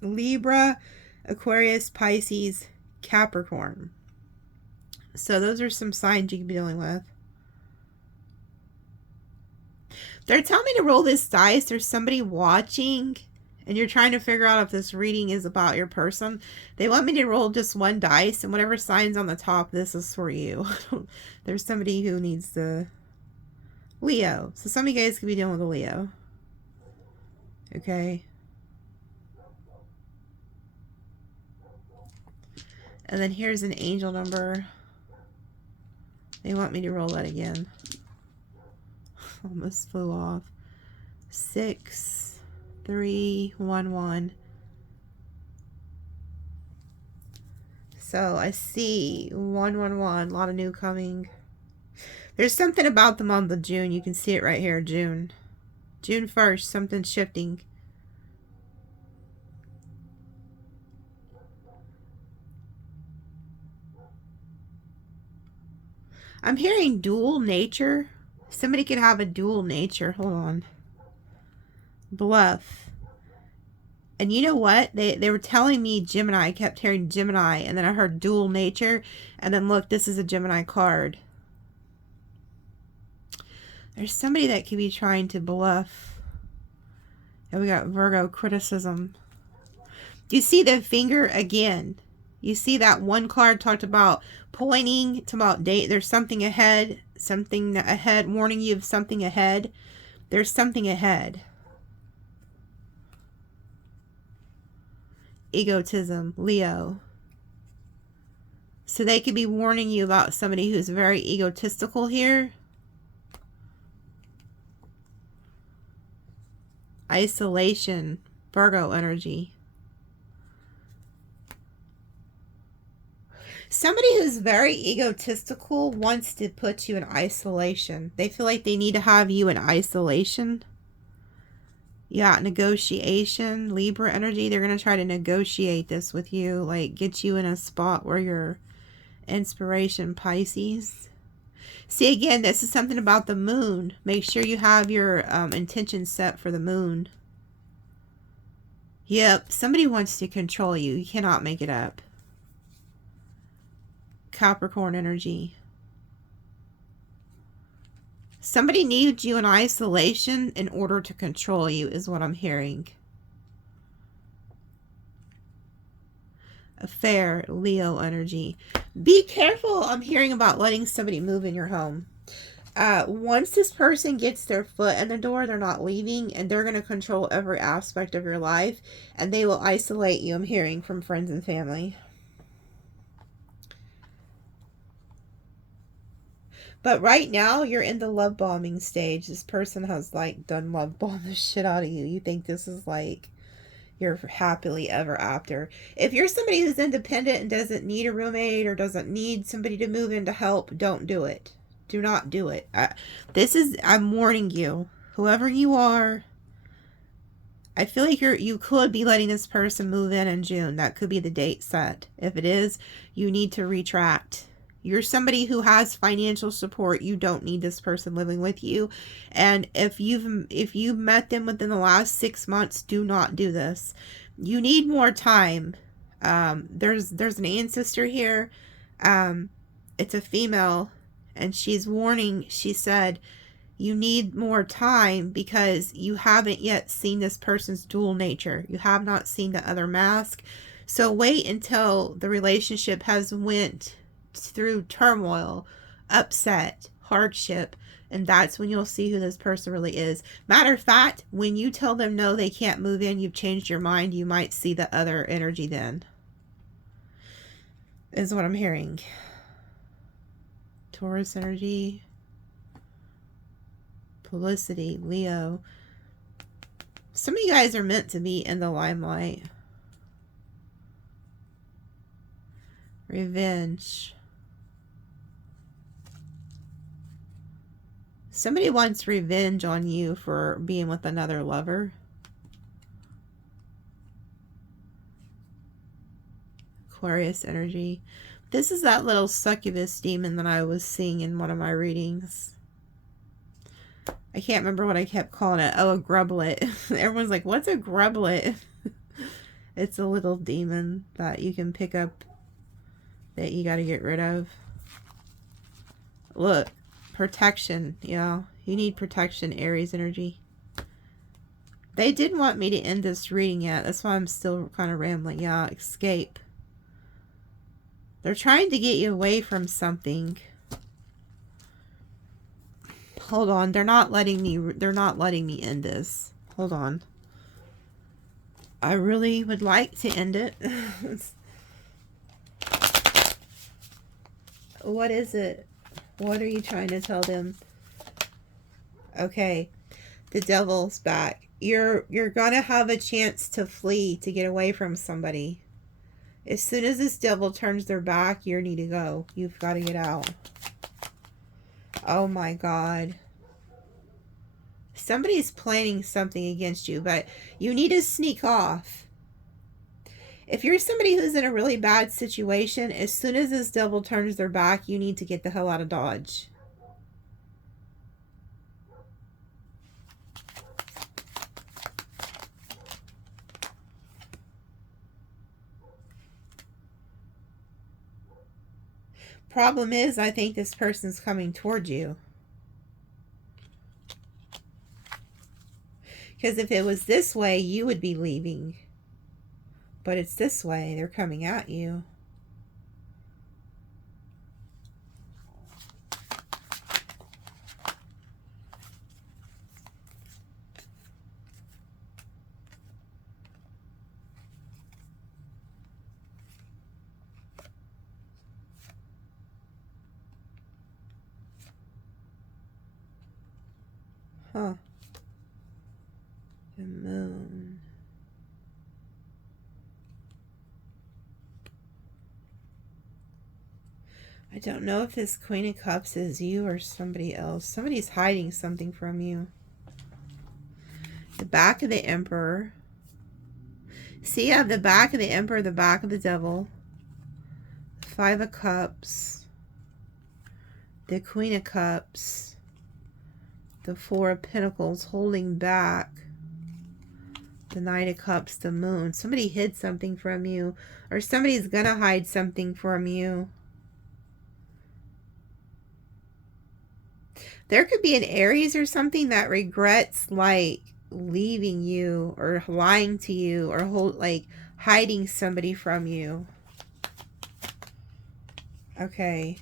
Libra, Aquarius, Pisces, Capricorn. So those are some signs you can be dealing with. They're telling me to roll this dice. There's somebody watching and you're trying to figure out if this reading is about your person. They want me to roll just one dice, and whatever sign's on the top, this is for you. There's somebody who needs the Leo. So some of you guys could be dealing with a Leo. Okay. And then here's an angel number. They want me to roll that again. Almost flew off. 6, 3, 1, 1. So I see 1, 1, 1. A lot of new coming. There's something about the month of June. You can see it right here. June 1st. Something's shifting. I'm hearing dual nature. Somebody could have a dual nature. Hold on. Bluff. And you know what? They were telling me Gemini. I kept hearing Gemini. And then I heard dual nature. And then look, this is a Gemini card. There's somebody that could be trying to bluff. And we got Virgo criticism. Do you see the finger again? You see that one card talked about pointing to about date. There's something ahead. Something ahead. Warning you of something ahead. There's something ahead. Egotism. Leo. So they could be warning you about somebody who's very egotistical here. Isolation. Virgo energy. Somebody who's very egotistical wants to put you in isolation. They feel like they need to have you in isolation. Yeah, negotiation. Libra energy. They're going to try to negotiate this with you. Like, get you in a spot where you're inspiration. Pisces. See, again, this is something about the moon. Make sure you have your intentions set for the moon. Yep, somebody wants to control you. You cannot make it up. Capricorn energy. Somebody needs you in isolation in order to control you, is what I'm hearing. Affair. Leo energy. Be careful. I'm hearing about letting somebody move in your home. Once this person gets their foot in the door, they're not leaving, and they're going to control every aspect of your life, and they will isolate you. I'm hearing from friends and family. But right now, you're in the love bombing stage. This person has, like, done love bomb the shit out of you. You think this is, like, you're happily ever after. If you're somebody who's independent and doesn't need a roommate or doesn't need somebody to move in to help, don't do it. Do not do it. I'm warning you. Whoever you are, I feel like you could be letting this person move in June. That could be the date set. If it is, you need to retract. You're somebody who has financial support. You don't need this person living with you. And if you've met them within the last 6 months, do not do this. You need more time. There's an ancestor here. It's a female, and she's warning. She said, you need more time because you haven't yet seen this person's dual nature. You have not seen the other mask. So wait until the relationship has went through turmoil, upset, hardship, and that's when you'll see who this person really is. Matter of fact, when you tell them no, they can't move in, you've changed your mind, you might see the other energy then, is what I'm hearing. Taurus energy. Publicity. Leo. Some of you guys are meant to be in the limelight. Revenge. Somebody wants revenge on you for being with another lover. Aquarius energy. This is that little succubus demon that I was seeing in one of my readings. I can't remember what I kept calling it. Oh, a grublet. Everyone's like, what's a grublet? It's a little demon that you can pick up that you got to get rid of. Look. Protection, yeah. You need protection, Aries energy. They didn't want me to end this reading yet. That's why I'm still kind of rambling. Yeah, escape. They're trying to get you away from something. Hold on. They're not letting me end this. Hold on. I really would like to end it. What is it? What are you trying to tell them? Okay. The devil's back. You're gonna have a chance to flee, to get away from somebody. As soon as this devil turns their back, you need to go. You've got to get out. Oh my God. Somebody's planning something against you, but you need to sneak off. If you're somebody who's in a really bad situation, as soon as this devil turns their back, you need to get the hell out of Dodge. Problem is, I think this person's coming towards you. Because if it was this way, you would be leaving. But it's this way. They're coming at you. Huh. The moon. I don't know if this Queen of Cups is you or somebody else. Somebody's hiding something from you. The back of the Emperor. See, you have the back of the Emperor, the back of the Devil. Five of Cups. The Queen of Cups. The Four of Pentacles holding back. The Knight of Cups, the Moon. Somebody hid something from you. Or somebody's gonna hide something from you. There could be an Aries or something that regrets, like, leaving you or lying to you or like hiding somebody from you. Okay.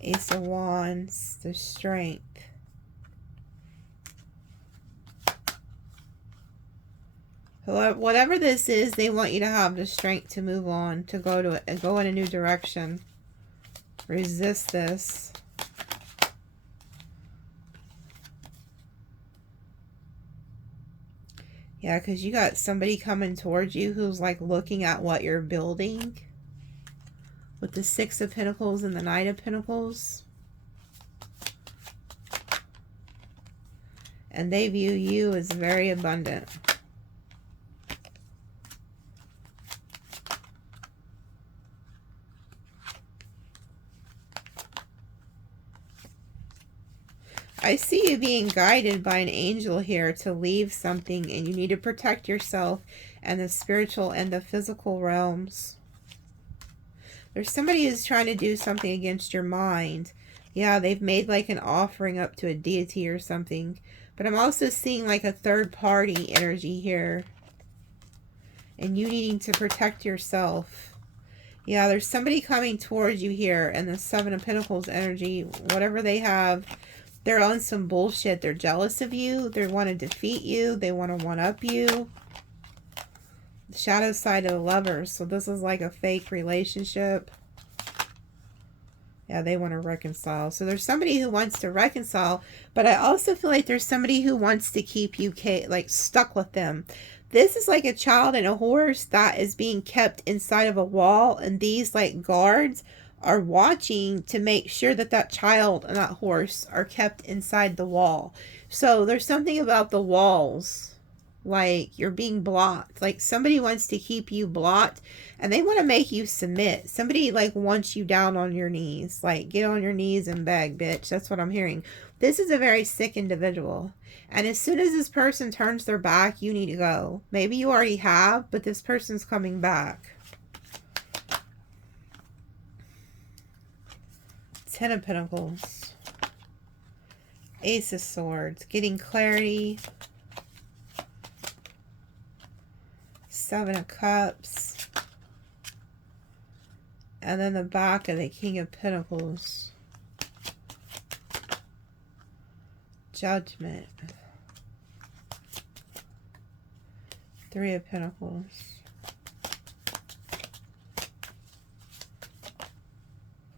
Ace of Wands, the Strength. Whatever this is, they want you to have the strength to move on, to go in a new direction. Resist this. Yeah, because you got somebody coming towards you who's like looking at what you're building. With the Six of Pentacles and the Knight of Pentacles. And they view you as very abundant. I see you being guided by an angel here to leave something, and you need to protect yourself and the spiritual and the physical realms. There's somebody who's trying to do something against your mind. Yeah, they've made like an offering up to a deity or something. But I'm also seeing like a third party energy here. And you needing to protect yourself. Yeah, there's somebody coming towards you here, and the Seven of Pentacles energy, whatever they have, they're on some bullshit. They're jealous of you. They want to defeat you. They want to one-up you. The shadow side of the Lovers. So this is like a fake relationship. Yeah, they want to reconcile. So there's somebody who wants to reconcile, but I also feel like there's somebody who wants to keep you like stuck with them. This is like a child and a horse that is being kept inside of a wall, and these like guards are watching to make sure that that child and that horse are kept inside the wall. So there's something about the walls, like you're being blocked. Like somebody wants to keep you blocked, and they want to make you submit. Somebody like wants you down on your knees, like get on your knees and beg, bitch. That's what I'm hearing. This is a very sick individual. And as soon as this person turns their back, you need to go. Maybe you already have, but this person's coming back. Ten of Pentacles. Ace of Swords. Getting clarity. Seven of Cups. And then the back of the King of Pentacles. Judgment. Three of Pentacles.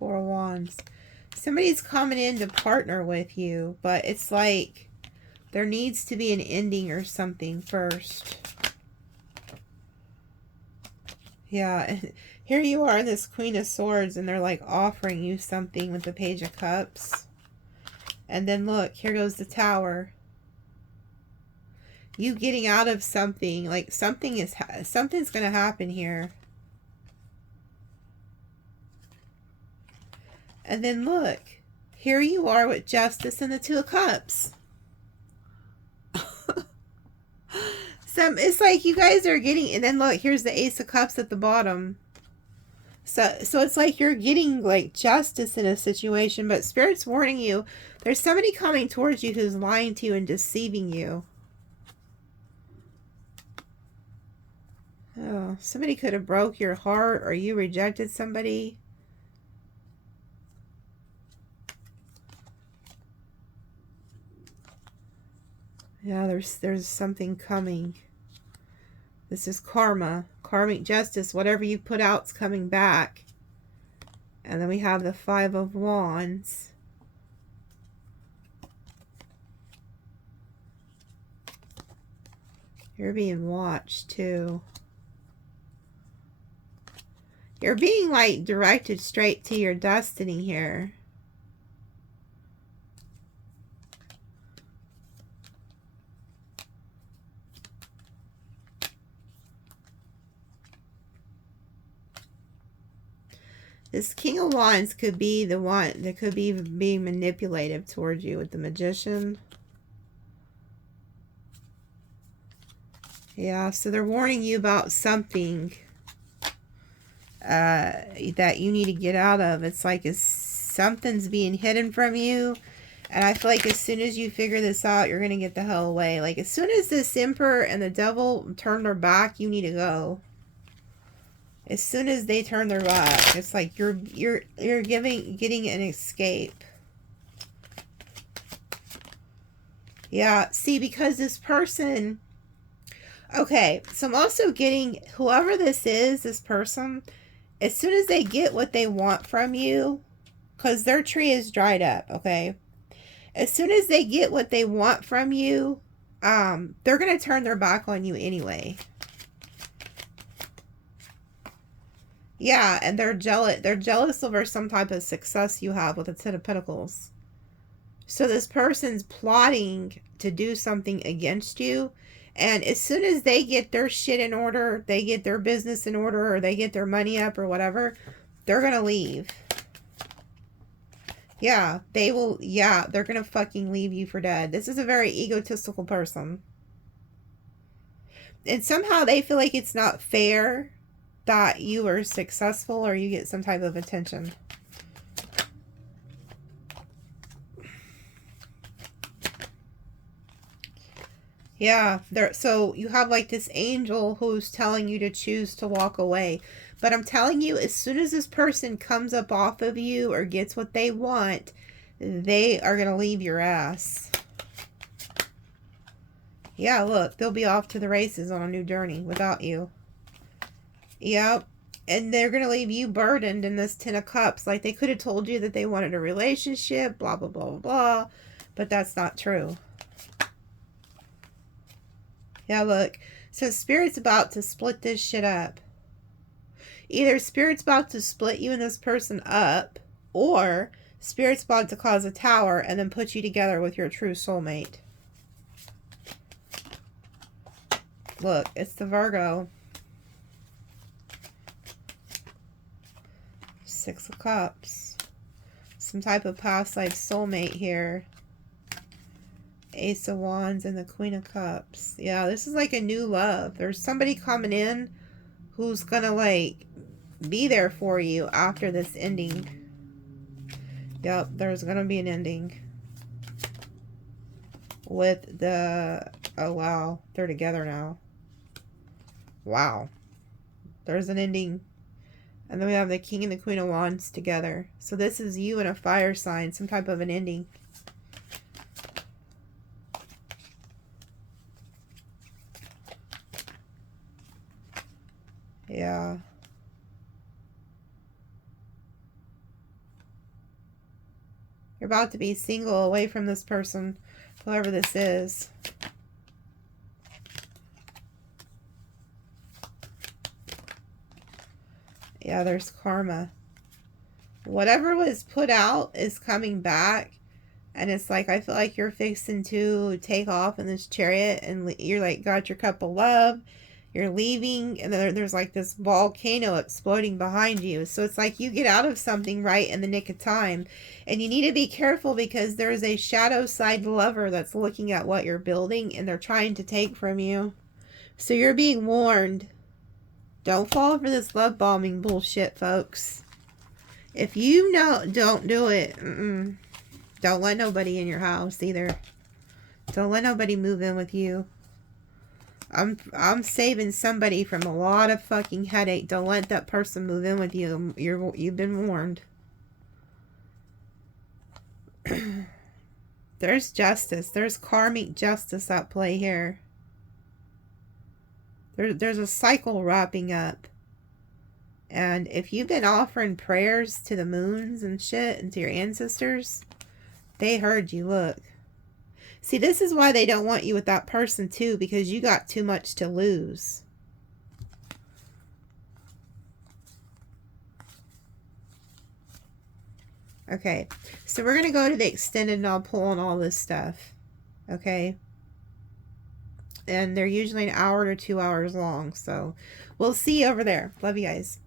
Four of Wands. Somebody's coming in to partner with you, but it's like there needs to be an ending or something first. Yeah, here you are, this Queen of Swords, and they're like offering you something with the Page of Cups. And then look, here goes the Tower. You getting out of something, like something's going to happen here. And then look, here you are with Justice and the Two of Cups. It's like you guys are getting, and then look, here's the Ace of Cups at the bottom. So it's like you're getting like justice in a situation, but Spirit's warning you, there's somebody coming towards you who's lying to you and deceiving you. Oh, somebody could have broke your heart, or you rejected somebody. Yeah, there's something coming. This is karma, karmic justice. Whatever you put out's coming back. And then we have the Five of Wands. You're being watched too. You're being like directed straight to your destiny here. This King of Wands could be the one that could be being manipulative towards you with the Magician. Yeah, so they're warning you about something that you need to get out of. It's like something's being hidden from you. And I feel like as soon as you figure this out, you're going to get the hell away. Like as soon as this Emperor and the Devil turn their back, you need to go. As soon as they turn their back, it's like you're getting an escape. Yeah, see, because this person, okay, so I'm also getting whoever this person, as soon as they get what they want from you, because their tree is dried up, okay? As soon as they get what they want from you, they're going to turn their back on you anyway. Yeah, and they're jealous. They're jealous over some type of success you have with the Ten of Pentacles. So this person's plotting to do something against you. And as soon as they get their shit in order, they get their business in order, or they get their money up or whatever, they're going to leave. Yeah, they will. Yeah, they're going to fucking leave you for dead. This is a very egotistical person. And somehow they feel like it's not fair that you are successful or you get some type of attention. Yeah, so you have like this angel who's telling you to choose to walk away. But I'm telling you, as soon as this person comes up off of you or gets what they want, they are going to leave your ass. Yeah, look, they'll be off to the races on a new journey without you. Yep. And they're going to leave you burdened in this Ten of Cups. Like they could have told you that they wanted a relationship, blah, blah, blah, blah, blah. But that's not true. Yeah, look. So Spirit's about to split this shit up. Either Spirit's about to split you and this person up, or Spirit's about to cause a tower and then put you together with your true soulmate. Look, it's the Virgo. Six of Cups. Some type of past life soulmate here. Ace of Wands and the Queen of Cups. Yeah, this is like a new love. There's somebody coming in who's gonna like be there for you after this ending. Yep, there's gonna be an ending. With the... Oh, wow. They're together now. Wow. There's an ending. And then we have the King and the Queen of Wands together. So this is you and a fire sign. Some type of an ending. Yeah. You're about to be single, away from this person, whoever this is. Yeah, there's karma. Whatever was put out is coming back. And it's like, I feel like you're fixing to take off in this chariot. And you're like, got your cup of love. You're leaving. And then there's like this volcano exploding behind you. So it's like you get out of something right in the nick of time. And you need to be careful because there's a shadow side lover that's looking at what you're building. And they're trying to take from you. So you're being warned. Don't fall for this love bombing bullshit, folks. If you know, don't do it. Don't let nobody in your house either. Don't let nobody move in with you. I'm saving somebody from a lot of fucking headache. Don't let that person move in with you. You've been warned. There's justice. There's karmic justice at play here. There's a cycle wrapping up. And if you've been offering prayers to the moons and shit and to your ancestors, they heard you. Look. See, this is why they don't want you with that person too, because you got too much to lose. Okay, so we're going to go to the extended and I'll pull on all this stuff. Okay. And they're usually an hour to 2 hours long. So we'll see you over there. Love you guys.